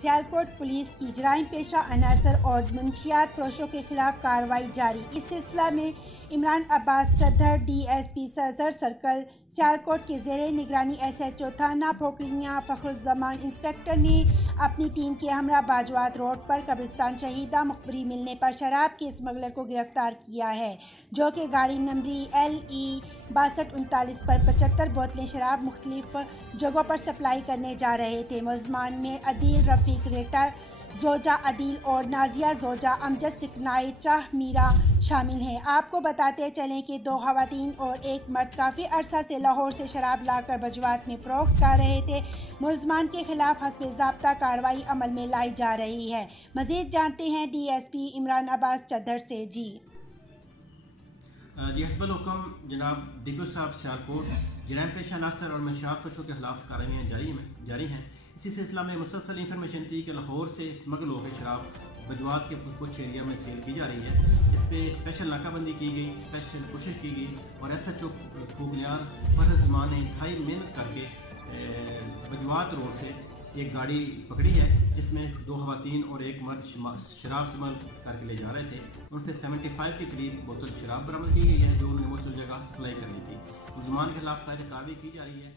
Sialkot police کی جرائم پیشہ عناصر اور منشیات فروشوں کے خلاف کارروائی جاری۔ اس سلسلہ میں عمران عباس چدھر ڈی ایس پی صدر سرکل سیالکوٹ کے زیر نگرانی ایس ایچ او تھانہ پھوکلیاں فخر الزمان انسپکٹر نے اپنی ٹیم کے ہمراہ باجوات روڈ پر قبرستان شہیدہ مخبری ملنے پر شراب کے اسمگلر کو گرفتار کیا ہے، جو کہ گاڑی نمبری LE 6239 پر 75 بوتلیں شراب مختلف جگہوں پر سپلائی کرنے جا رہے تھے۔ ملزمان میں عدیل رفیق ریٹا زوجہ عدیل اور نازیہ زوجہ امجد سکنائے چاہ میرا شامل ہیں۔ آپ کو بتاتے چلیں کہ 2 خواتین اور 1 مرد کافی عرصہ سے لاہور سے شراب لا کر باجوات میں فروخت کر رہے تھے۔ ملزمان کے خلاف حسب ضابطہ کارروائی عمل میں لائی جا رہی ہے۔ مزید جانتے ہیں ڈی ایس پی عمران عباس چدھر سے۔ جی حسب الحکم جناب ڈپو صاحب سیالکوٹ جرائم پیشہ عناصر اور منشیات فروشوں کے خلاف کارروائیاں جاری ہیں۔ اسی سلسلہ میں مسلسل انفارمیشن تھی کہ لاہور سے اسمگل ہو کے شراب باجوات کے کچھ ایریا میں سیل کی جا رہی ہے۔ اس پہ اسپیشل ناکہ بندی کی گئی، اسپیشل کوشش کی گئی اور ایس ایچ او پھوکلیاں فخر الزمان نے انتہائی محنت کر کے باجوات روڈ سے ایک گاڑی پکڑی ہے، جس میں 2 خواتین اور 1 مرد شراب اسمگل کر کے لے جا رہے تھے۔ ان سے 75 کے قریب بوتل شراب برآمد کی گئی ہے، جو انہوں نے مختلف جگہ سپلائی کرنی تھی۔ ملزمان کے خلاف کارروائی کی جا رہی ہے۔